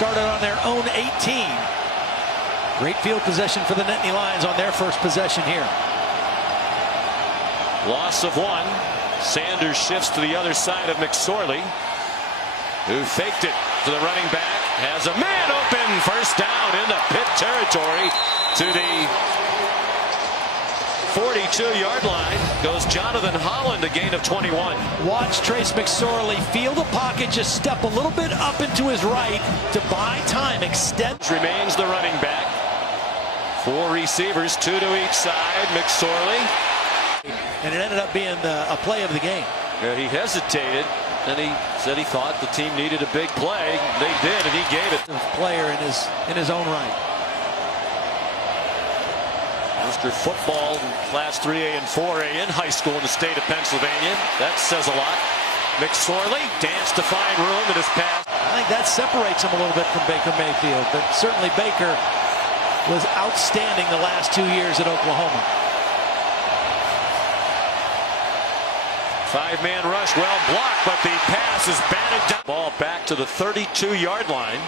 started on their own 18. Great field possession for the Nittany Lions on their first possession here. Loss of one. Sanders shifts to the other side of McSorely, who faked it to the running back. Has a man open. First down in the Pitt territory to the 42-yard line. Goes Jonathan Holland, a gain of 21. Watch Trace McSorely feel the pocket, just step a little bit up into his right to buy time, extend. Remains the running back. 4 receivers, 2 to each side. McSorely. And it ended up being a play of the game. Yeah, he hesitated, and he said he thought the team needed a big play. They did, and he gave it. Player in his own right. Mr. Football, Class 3A and 4A in high school in the state of Pennsylvania. That says a lot. McSorely danced to find room in his pass. I think that separates him a little bit from Baker Mayfield, but certainly Baker was outstanding the last 2 years at Oklahoma. 5-man rush, well blocked, but the pass is batted down. Ball back to the 32-yard line.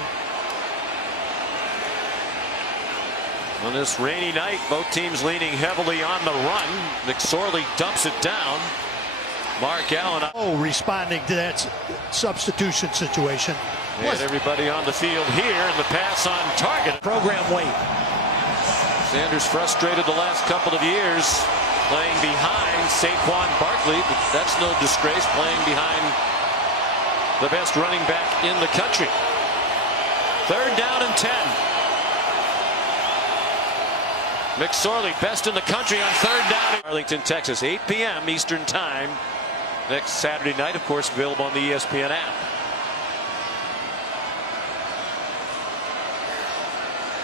On this rainy night, both teams leaning heavily on the run. McSorely dumps it down. Mark Allen. Responding to that substitution situation. And everybody on the field here, and the pass on target. Program weight. Sanders frustrated the last couple of years, playing behind Saquon Barkley, but that's no disgrace, playing behind the best running back in the country. 3rd down and 10. McSorley, best in the country on 3rd down. Arlington, Texas, 8 p.m. Eastern Time. Next Saturday night, of course, available on the ESPN app.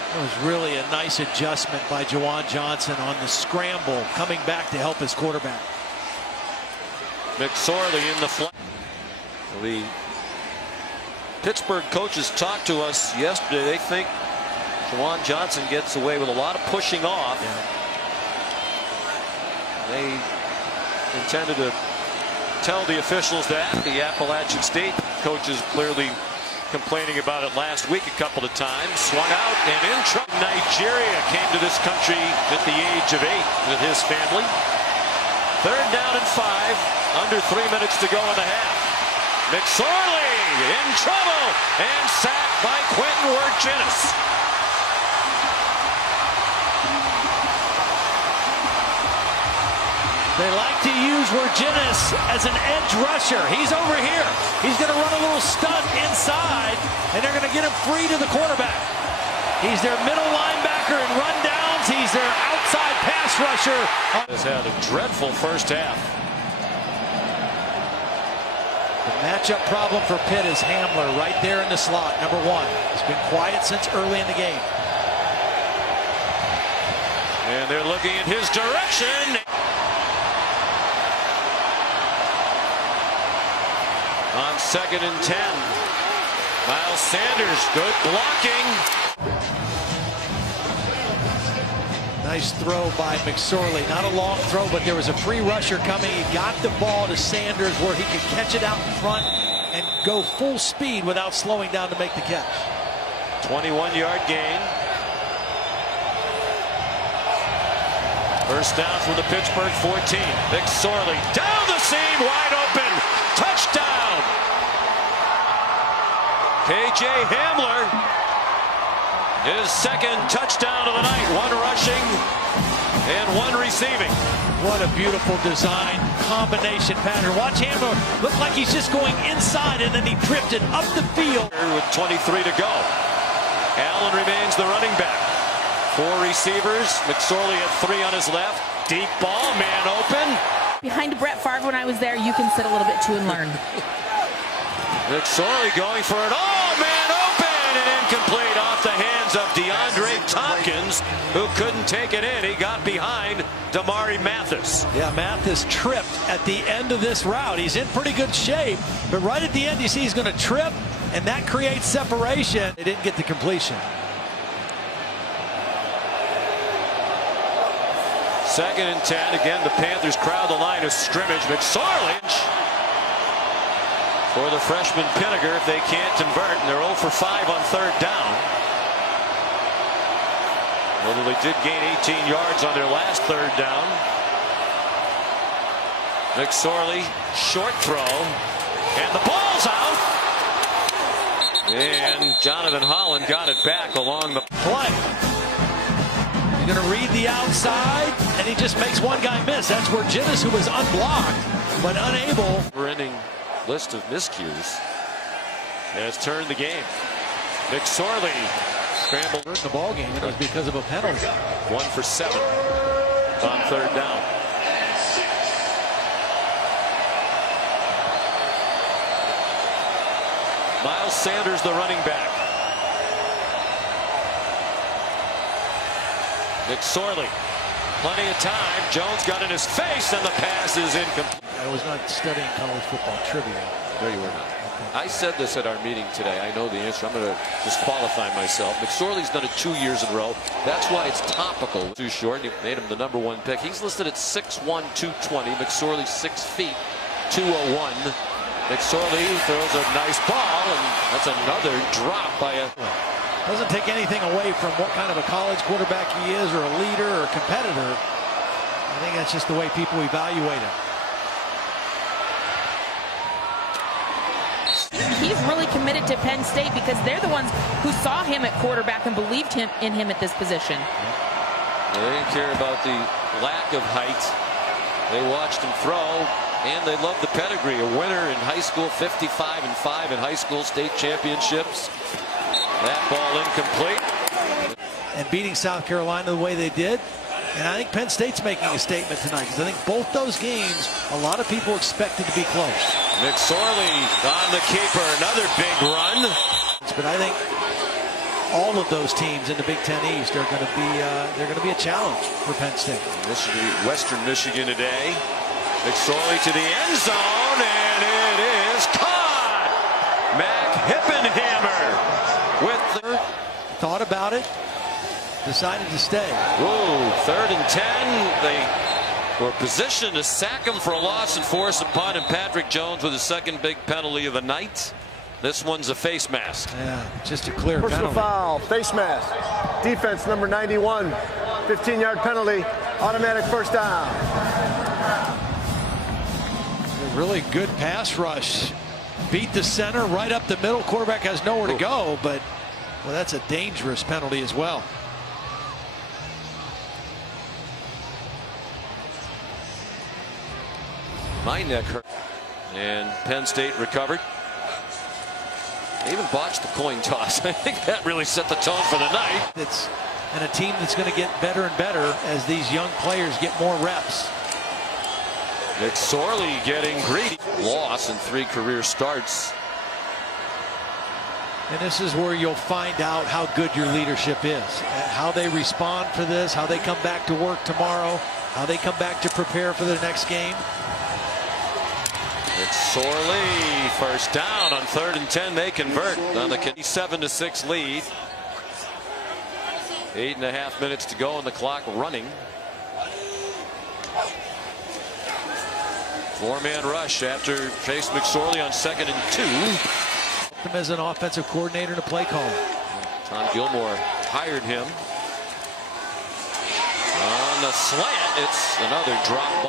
It was really a nice adjustment by Juwan Johnson on the scramble, coming back to help his quarterback. McSorley in the flat. The Pittsburgh coaches talked to us yesterday. They think Juwan Johnson gets away with a lot of pushing off. Yeah. They intended to tell the officials that. The Appalachian State coaches clearly complaining about it last week a couple of times. Swung out and in trouble. Nigeria came to this country at the age of 8 with his family. 3rd down and 5. Under 3 minutes to go in the half. McSorley in trouble and sacked by Quentin Wirtjinis. They like to use Wirtjinis as an edge rusher. He's over here. He's going to run a little stunt inside, and they're going to get him free to the quarterback. He's their middle linebacker in rundowns. He's their outside pass rusher. Has had a dreadful first half. The matchup problem for Pitt is Hamler right there in the slot, number 1. He's been quiet since early in the game. And they're looking in his direction. On 2nd and 10. Miles Sanders, good blocking. Nice throw by McSorley. Not a long throw, but there was a free rusher coming. He got the ball to Sanders where he could catch it out in front and go full speed without slowing down to make the catch. 21-yard gain. First down from the Pittsburgh 14. McSorley down the seam, wide open. Touchdown. KJ Hamler, his 2nd touchdown of the night. 1 rushing and 1 receiving. What a beautiful design combination pattern. Watch Hamler look like he's just going inside, and then he drifted up the field. With 23 to go. Allen remains the running back. 4 receivers. McSorley had 3 on his left. Deep ball, man open. Behind Brett Favre when I was there, you can sit a little bit too and learn. McSorley going for it. Oh, man open and incomplete off the hands of DeAndre Tompkins, who couldn't take it in. He got behind Damari Mathis. Yeah, Mathis tripped at the end of this route. He's in pretty good shape, but right at the end you see he's going to trip, and that creates separation. They didn't get the completion. 2nd and 10. Again, the Panthers crowd the line of scrimmage. McSorley for the freshman Pinniger if they can't convert, and they're 0 for 5 on third down. Although they did gain 18 yards on their last third down. McSorely, short throw, and the ball's out. And Jonathan Holland got it back along the play. He's going to read the outside, and he just makes one guy miss. That's where Ginnis, who was unblocked, but unable. Never-ending list of miscues has turned the game. McSorley scrambled in the ball game. It was because of a penalty. 1 for 7 on third down. Miles Sanders, the running back. McSorley, plenty of time. Jones got in his face, and the pass is incomplete. I was not studying college football trivia. No, you were not. I said this at our meeting today. I know the answer. I'm going to disqualify myself. McSorley's done it 2 years in a row. That's why it's topical. Too short. You made him the #1 pick. He's listed at 6'1", 220. McSorley 6 feet, 201. McSorley throws a nice ball, and that's another drop by a... Doesn't take anything away from what kind of a college quarterback he is, or a leader, or a competitor. I think that's just the way people evaluate him. He's really committed to Penn State because they're the ones who saw him at quarterback and believed in him at this position. They didn't care about the lack of height. They watched him throw, and they loved the pedigree. A winner in high school, 55-5 in high school state championships. That ball incomplete. And beating South Carolina the way they did. And I think Penn State's making a statement tonight, because I think both those games, a lot of people expected to be close. McSorley on the keeper, another big run. But I think all of those teams in the Big Ten East are going to be they're going to be a challenge for Penn State. Michigan, Western Michigan today. McSorley to the end zone, and it is caught. Mac Hippenhammer with the thought about it, decided to stay. Whoa, 3rd and 10. They were positioned to sack him for a loss and force a punt, and Patrick Jones with his second big penalty of the night. This one's a face mask. Yeah, just a clear personal penalty. Foul, face mask. Defense number 91, 15-yard penalty, automatic first down. A really good pass rush. Beat the center right up the middle. Quarterback has nowhere to go, but well, that's a dangerous penalty as well. My neck hurt. And Penn State recovered. They even botched the coin toss. I think that really set the tone for the night. And a team that's going to get better and better as these young players get more reps. McSorley getting greedy. Loss in 3 career starts. And this is where you'll find out how good your leadership is, how they respond for this, how they come back to work tomorrow, how they come back to prepare for their next game. McSorley, first down on 3rd and 10. They convert on the 7-6 lead. 8.5 minutes to go, and the clock running. 4-man rush after Chase McSorley on 2nd and 2. Him as an offensive coordinator and a play caller. Tom Gilmore hired him. On the slant, it's another drop ball.